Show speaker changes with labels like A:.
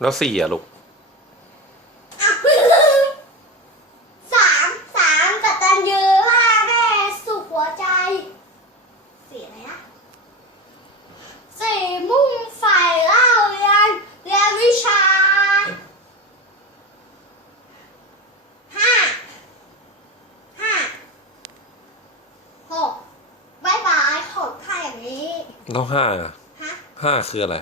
A: แล้วสี่อะลูก
B: สามสามกตัญญูห้าแม่สุขหัวใจสี่อะไรนะสี่มุ่งฝ่เล่าเรียนเรียนวิชาห้าห้าหกบายบายหกค่ยอย่างนี้
A: แล้วห้าอะห้าคืออะไร